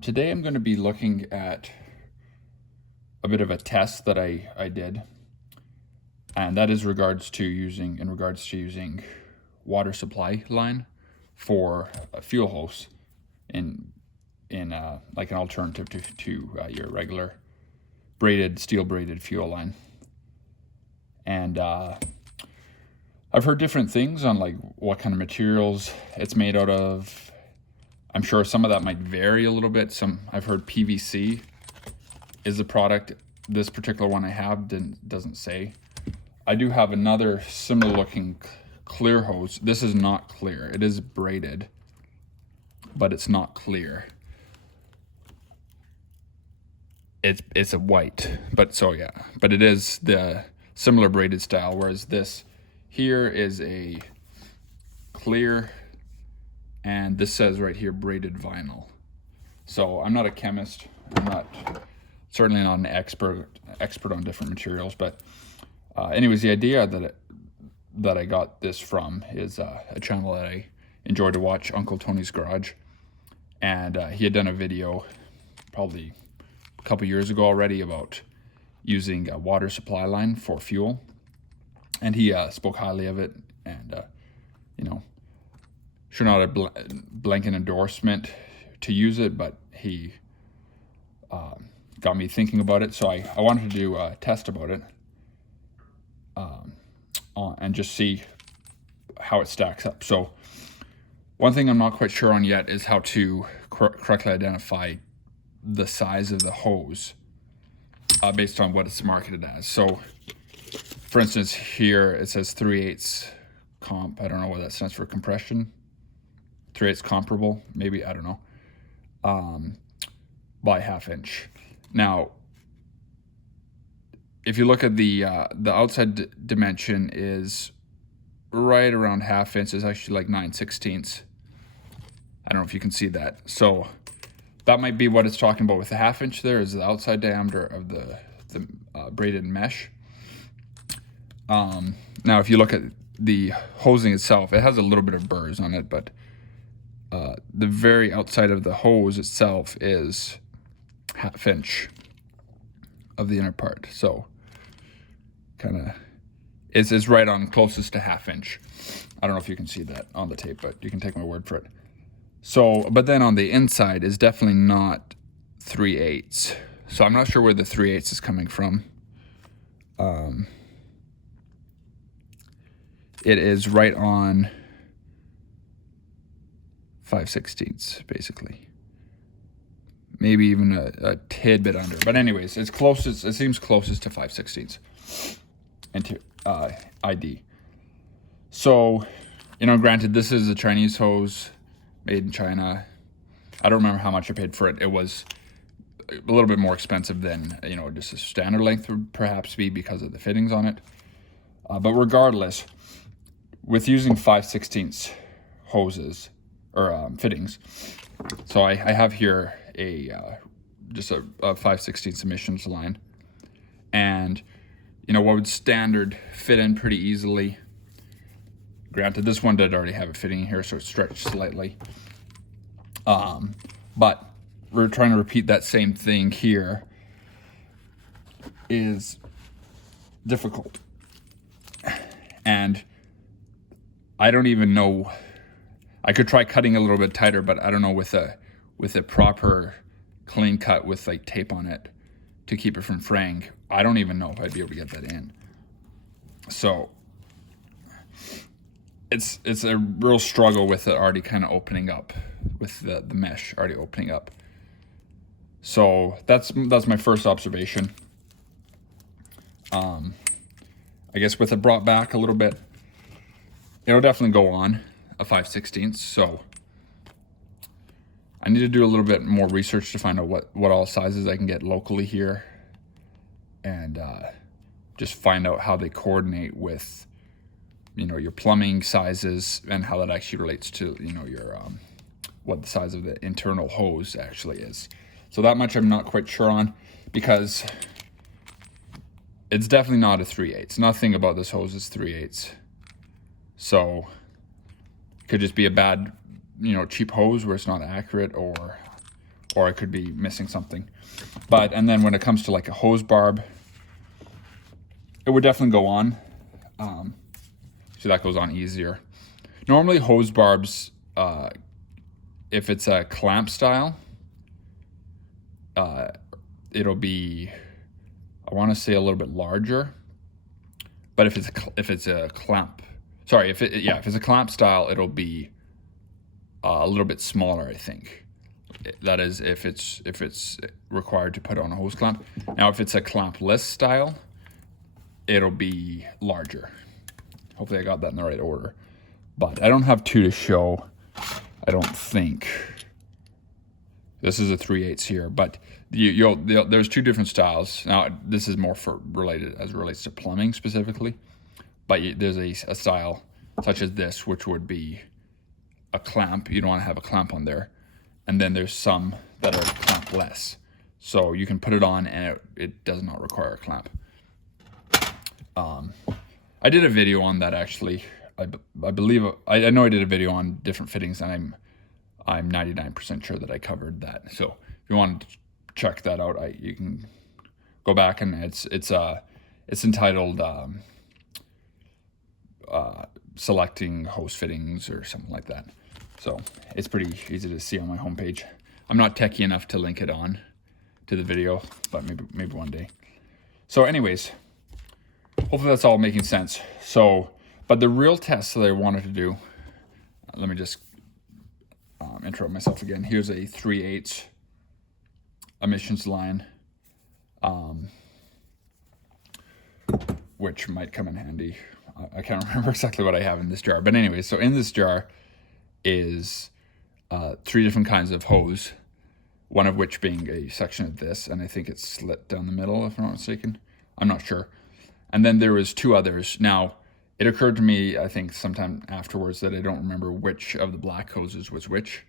Today I'm going to be looking at a bit of a test that I did, and that is in regards to using water supply line for a fuel hose in like an alternative to your regular steel braided fuel line. And I've heard different things on like what kind of materials it's made out of. I'm sure some of that might vary a little bit. I've heard PVC is the product. This particular one I have doesn't say. I do have another similar looking clear hose. This is not clear. It is braided, but it's not clear. It's a white, but it is the similar braided style, whereas this here is a clear, and this says right here braided vinyl. So I'm not a chemist. Certainly not an expert on different materials, but anyways, the idea that I got this from is a channel that I enjoy to watch, Uncle Tony's Garage, and he had done a video probably a couple years ago already about using a water supply line for fuel, and he spoke highly of it, and sure, not a blanket endorsement to use it, but he got me thinking about it, so I wanted to do a test about it and just see how it stacks up. So one thing I'm not quite sure on yet is how to correctly identify the size of the hose based on what it's marketed as. So for instance, here it says 3/8 comp. I don't know what that stands for, compression. 3/8 comparable, maybe, I don't know, by 1/2 inch. Now, if you look at the outside dimension is right around 1/2 inch. It's actually like 9/16. I don't know if you can see that. So that might be what it's talking about with the 1/2 inch. There is the outside diameter of the braided mesh. Now, if you look at the hosing itself, it has a little bit of burrs on it, but the very outside of the hose itself is 1/2 inch of the inner part. So kind of is right on closest to 1/2 inch. I don't know if you can see that on the tape, but you can take my word for it. So, but then on the inside is definitely not 3/8. So I'm not sure where the 3/8 is coming from. It is right on 5/16, basically. Maybe even a tidbit under. But anyways, it seems closest to 5/16 into ID. So, granted, this is a Chinese hose made in China. I don't remember how much I paid for it. It was a little bit more expensive than, just a standard length would perhaps be because of the fittings on it. But regardless, with using 5/16 hoses or fittings, so I have here just a 5/16 emissions line, and what would standard fit in pretty easily. Granted, this one did already have a fitting here, so it stretched slightly. But we're trying to repeat that same thing here is difficult. And I don't even know. I could try cutting a little bit tighter, but I don't know with a proper clean cut with like tape on it to keep it from fraying. I don't even know if I'd be able to get that in. So it's a real struggle with it already kind of opening up, with the mesh already opening up. So that's my first observation. I guess with it brought back a little bit, it'll definitely go on a 5/16. So I need to do a little bit more research to find out what all sizes I can get locally here, and just find out how they coordinate with your plumbing sizes and how that actually relates to your what the size of the internal hose actually is. So that much I'm not quite sure on, because it's definitely not a 3/8. Nothing about this hose is 3/8. So it could just be a bad cheap hose where it's not accurate, or or I could be missing something. And then when it comes to like a hose barb, it would definitely go on. So that goes on easier. Normally hose barbs, if it's a clamp style, it'll be, I want to say, a little bit larger. But if it's a clamp, if it's a clamp style, it'll be a little bit smaller, I think. That is, if it's required to put on a hose clamp. Now, if it's a clampless style, it'll be larger. Hopefully I got that in the right order. But I don't have two to show, I don't think. This is a 3/8 here, but there's two different styles. Now, this is more related to plumbing specifically, but there's a style such as this, which would be a clamp. You don't want to have a clamp on there. And then there's some that are clampless. So you can put it on and it does not require a clamp. I did a video on that actually. I believe, I know I did a video on different fittings, and I'm 99% sure that I covered that. So if you want to check that out, you can go back, and it's entitled selecting hose fittings or something like that. So it's pretty easy to see on my homepage. I'm not techie enough to link it on to the video, but maybe one day. So anyways, hopefully that's all making sense. So, but the real test that I wanted to do, let me just intro myself again. Here's a 3/8 emissions line, which might come in handy. I can't remember exactly what I have in this jar, but anyway, so in this jar is 3 different kinds of hose, one of which being a section of this, and I think it's slit down the middle, if I'm not mistaken. I'm not sure. And then there was 2 others. Now, it occurred to me, I think sometime afterwards, that I don't remember which of the black hoses was which.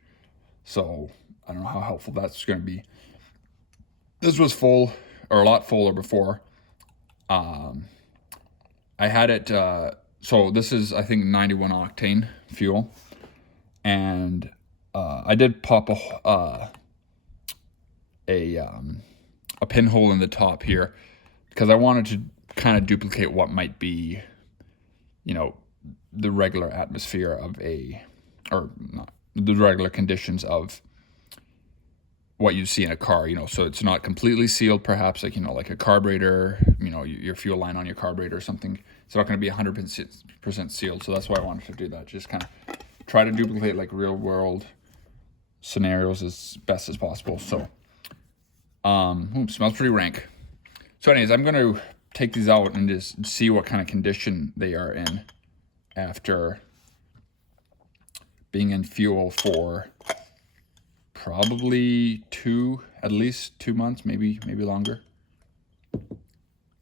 So I don't know how helpful that's going to be. This was full, or a lot fuller before. I had it, so this is, I think, 91 octane fuel. And I did pop a pinhole in the top here because I wanted to kind of duplicate what might be, the regular atmosphere of or not, the regular conditions of what you see in a car, so it's not completely sealed, perhaps like a carburetor, your fuel line on your carburetor or something. It's not going to be 100% sealed. So that's why I wanted to do that. Just kind of try to duplicate like real world scenarios as best as possible. So, smells pretty rank. So anyways, I'm going to take these out and just see what kind of condition they are in after being in fuel for probably at least 2 months, maybe longer.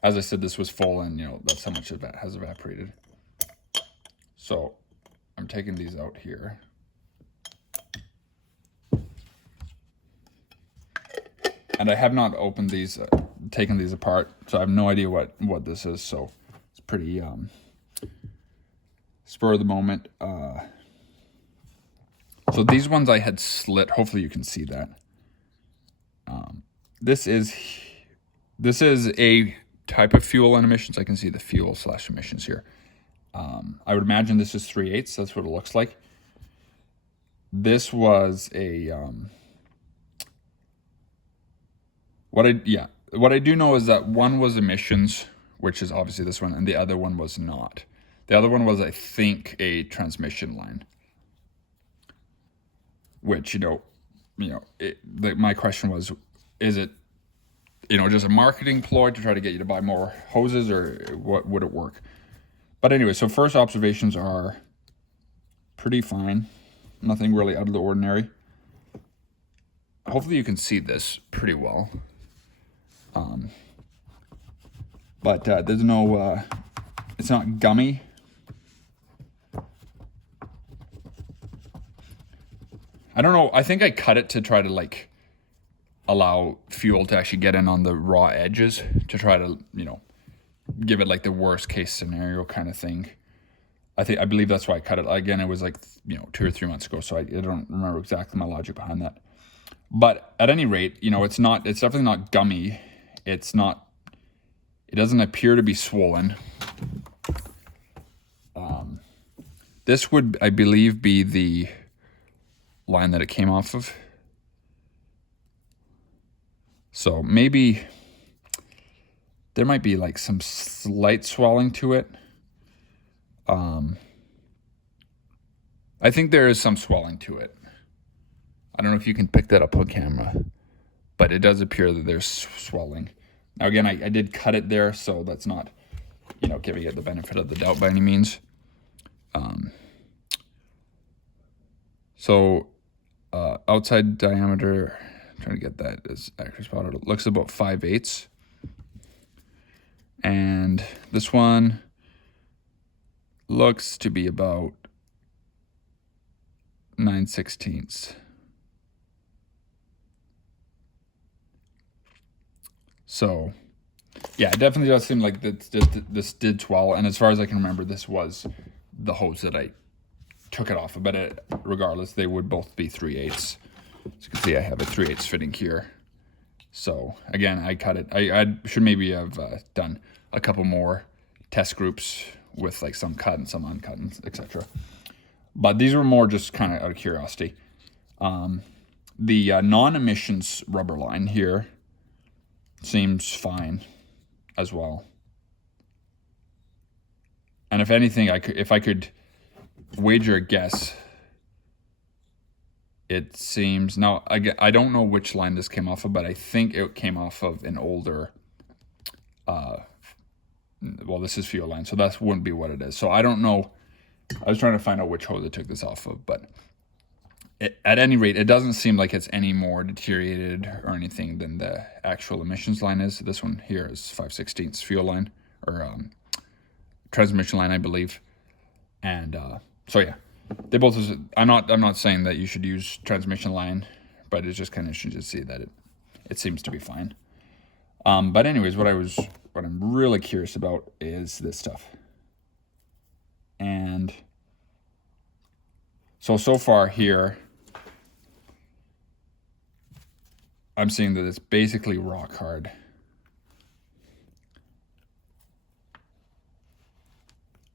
As I said, this was full, and that's how much of that has evaporated. So I'm taking these out here. And I have not opened these, taken these apart, so I have no idea what this is. So it's pretty spur of the moment. So these ones I had slit. Hopefully you can see that. This is a type of fuel and emissions. I can see the fuel/emissions here. I would imagine this is 3/8. That's what it looks like. This was a what I do know is that one was emissions, which is obviously this one, and the other one was not. The other one was, I think, a transmission line. Which my question was, is it just a marketing ploy to try to get you to buy more hoses, or what would it work? But anyway, so first observations are pretty fine. Nothing really out of the ordinary. Hopefully you can see this pretty well. But there's no, it's not gummy. I don't know. I think I cut it to try to allow fuel to actually get in on the raw edges to try to, give it like the worst case scenario kind of thing. I believe that's why I cut it. Again, it was 2 or 3 months ago, so I don't remember exactly my logic behind that. But at any rate, you know, it's definitely not gummy. It doesn't appear to be swollen. This would, I believe, be the line that it came off of. So maybe there might be like some slight swelling to it. I think there is some swelling to it. I don't know if you can pick that up on camera, but it does appear that there's swelling. Now again, I did cut it there, so that's not, you know, giving it the benefit of the doubt by any means. Outside diameter, I'm trying to get that as accurate as possible. It looks about 5/8. And this one looks to be about 9/16. So, yeah, it definitely does seem like this did swell. And as far as I can remember, this was the hose that I took it off of. But regardless, they would both be 3/8. As you can see, I have a 3/8 fitting here. So, again, I cut it. I should maybe have done a couple more test groups with like some cut and some uncut, etc. But these were more just kind of out of curiosity. The non-emissions rubber line here seems fine as well. And if anything, if I could wager a guess, it seems, now I don't know which line this came off of, but I think it came off of an older, well, this is fuel line, so that wouldn't be what it is. So I don't know. I was trying to find out which hose I took this off of, but at any rate, it doesn't seem like it's any more deteriorated or anything than the actual emissions line is. This one here is 5/16 fuel line, or transmission line, I believe. And so yeah, they both. I'm not saying that you should use transmission line, but it's just kind of interesting to see that it seems to be fine. But anyways, what I'm really curious about is this stuff. And so far here, I'm seeing that it's basically rock hard.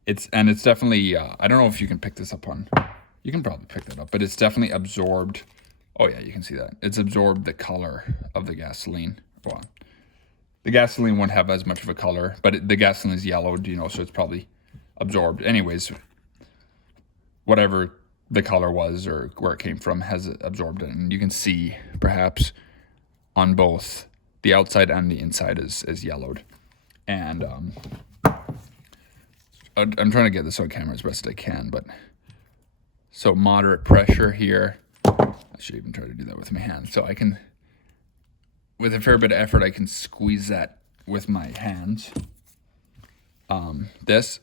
It's definitely, I don't know if you can pick this up on, you can probably pick that up, but it's definitely absorbed. Oh yeah, you can see that. It's absorbed the color of the gasoline. Well, the gasoline won't have as much of a color, but the gasoline is yellowed, you know, so it's probably absorbed. Anyways, whatever the color was or where it came from has absorbed it. And you can see perhaps on both the outside and the inside is yellowed. And I'm trying to get this on camera as best I can, but so moderate pressure here. I should even try to do that with my hand. So I can, with a fair bit of effort, I can squeeze that with my hands. This,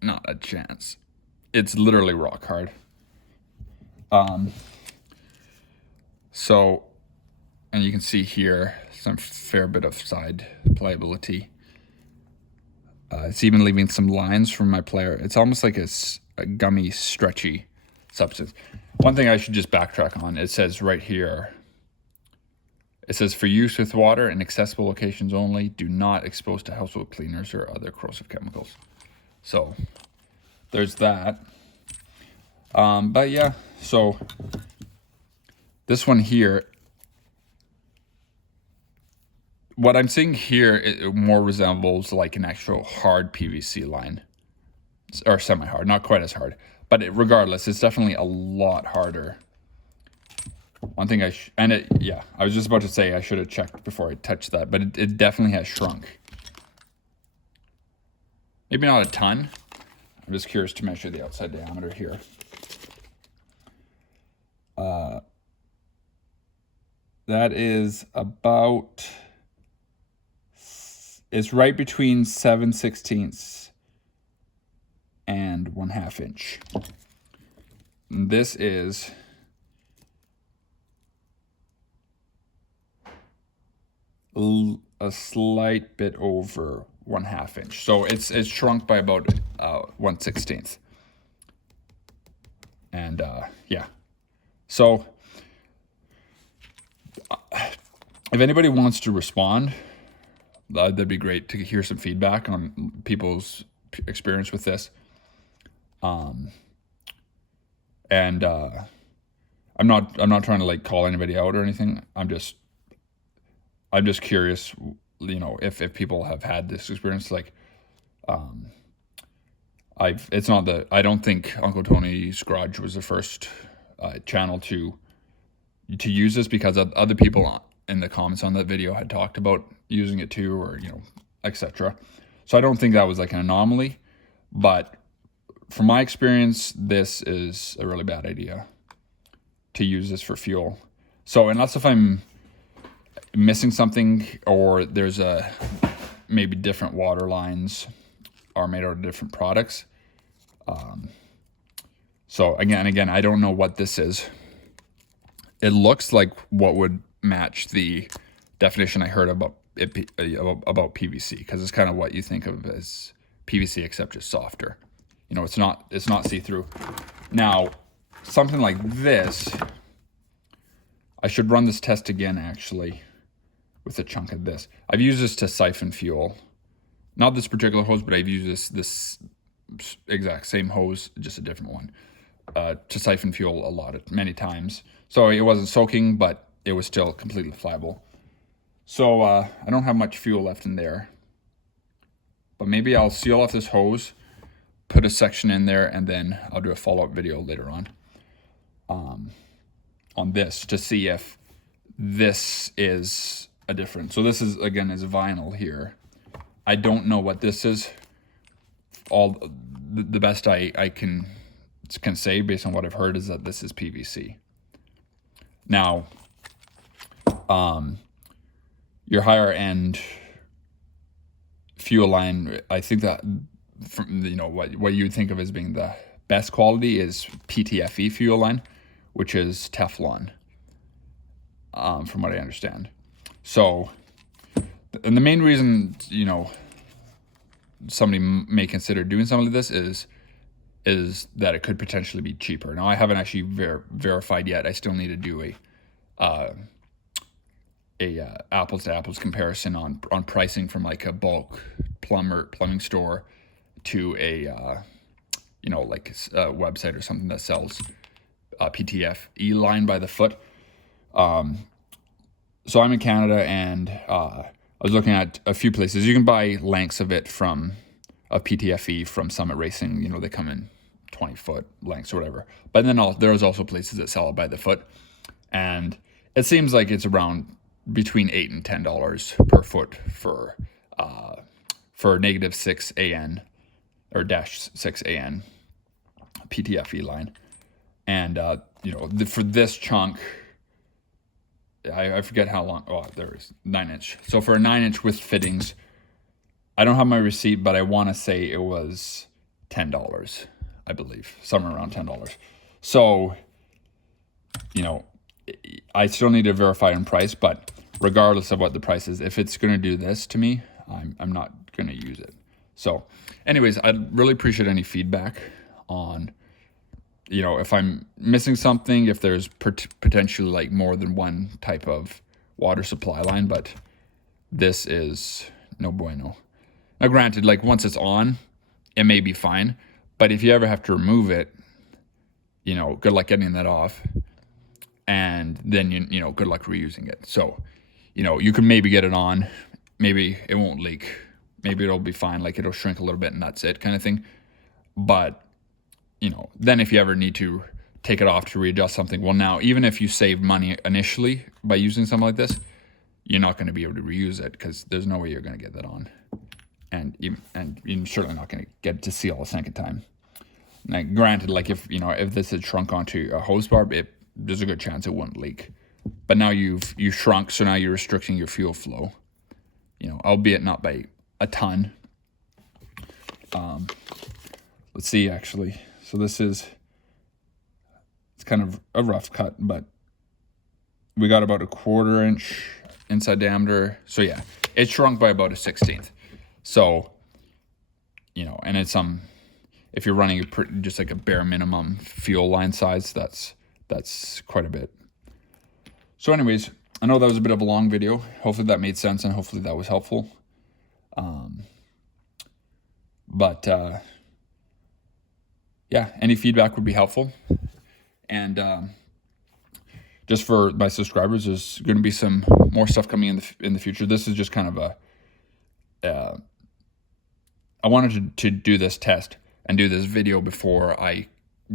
not a chance. It's literally rock hard. So, and you can see here some fair bit of side pliability. It's even leaving some lines from my player. It's almost like a gummy, stretchy substance. One thing I should just backtrack on, it says right here, it says for use with water in accessible locations only, do not expose to household cleaners or other corrosive chemicals. So there's that. But yeah, so this one here, what I'm seeing here, it more resembles like an actual hard PVC line, or semi-hard, not quite as hard, but regardless, it's definitely a lot harder. One thing I was just about to say I should have checked before I touched that, but it definitely has shrunk. Maybe not a ton. I'm just curious to measure the outside diameter here. That is about, it's right between 7/16 and 1/2 inch. And this is a slight bit over 1/2 inch. So it's shrunk by about 1/16. And yeah. So if anybody wants to respond, that'd be great to hear some feedback on people's experience with this. And I'm not trying to like call anybody out or anything. I'm just curious, if people have had this experience. Like, I don't think Uncle Tony's Garage was the first channel to use this, because other people in the comments on that video had talked about using it too, or etc. So I don't think that was like an anomaly, but from my experience, this is a really bad idea to use this for fuel. So unless if I'm missing something, or there's maybe different water lines are made out of different products. So again, I don't know what this is. It looks like what would match the definition I heard about PVC, because it's kind of what you think of as PVC, except just softer. It's not see-through. Now, something like this, I should run this test again actually with a chunk of this. I've used this to siphon fuel. Not this particular hose, but I've used this exact same hose, just a different one, to siphon fuel many times. So it wasn't soaking, but it was still completely pliable. So I don't have much fuel left in there, but maybe I'll seal off this hose, put a section in there, and then I'll do a follow-up video later on this to see if this is a difference. So this is vinyl here. I don't know what this is. The best I can say based on what I've heard is that this is PVC. Now, your higher end fuel line, I think that from what you would think of as being the best quality is PTFE fuel line, which is Teflon, from what I understand. So, and the main reason somebody may consider doing something like this is that it could potentially be cheaper. Now, I haven't actually verified yet. I still need to do a apples to apples comparison on pricing from like a bulk plumbing store to a website or something that sells PTFE line by the foot. So I'm in Canada, and I was looking at a few places. You can buy lengths of it of PTFE from Summit Racing. They come in 20-foot lengths or whatever. But then there's also places that sell it by the foot, and it seems like it's around between $8 and $10 per foot for -6 AN or -6 AN PTFE line. And for this chunk, I forget how long. Oh, there is 9-inch. So for a 9-inch with fittings, I don't have my receipt, but I want to say it was $10, I believe, somewhere around $10. So, I still need to verify in price, but regardless of what the price is, if it's going to do this to me, I'm not going to use it. So, anyways, I'd really appreciate any feedback on, if I'm missing something, if there's potentially like more than one type of water supply line, but this is no bueno. Now, granted, like once it's on, it may be fine, but if you ever have to remove it, good luck getting that off, and then good luck reusing it. So, you can maybe get it on, maybe it won't leak, maybe it'll be fine, like it'll shrink a little bit and that's it, kind of thing. But then if you ever need to take it off to readjust something, well, now, even if you save money initially by using something like this, you're not going to be able to reuse it, because there's no way you're going to get that on. And you're certainly not going to get to seal a second time. Now, granted, like if this had shrunk onto a hose bar, there's a good chance it wouldn't leak. But now you shrunk, so now you're restricting your fuel flow. Albeit not by a ton. Let's see, actually. So it's kind of a rough cut, but we got about a 1/4 inch inside diameter. So yeah, it shrunk by about a 1/16. So, and it's if you're running just like a bare minimum fuel line size, that's quite a bit. So anyways, I know that was a bit of a long video. Hopefully that made sense and hopefully that was helpful. But yeah, any feedback would be helpful. And just for my subscribers, there's going to be some more stuff coming in the future. This is just kind of a I wanted to do this test and do this video before I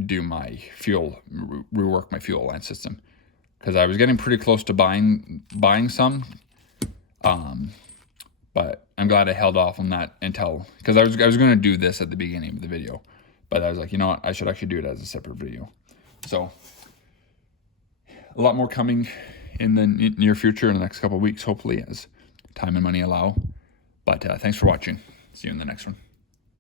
do my rework my fuel line system, because I was getting pretty close to buying some, but I'm glad I held off on that until, because I was going to do this at the beginning of the video, but I was like, you know what, I should actually do it as a separate video. So a lot more coming in the near future, in the next couple of weeks, hopefully, as time and money allow. But thanks for watching. See you in the next one.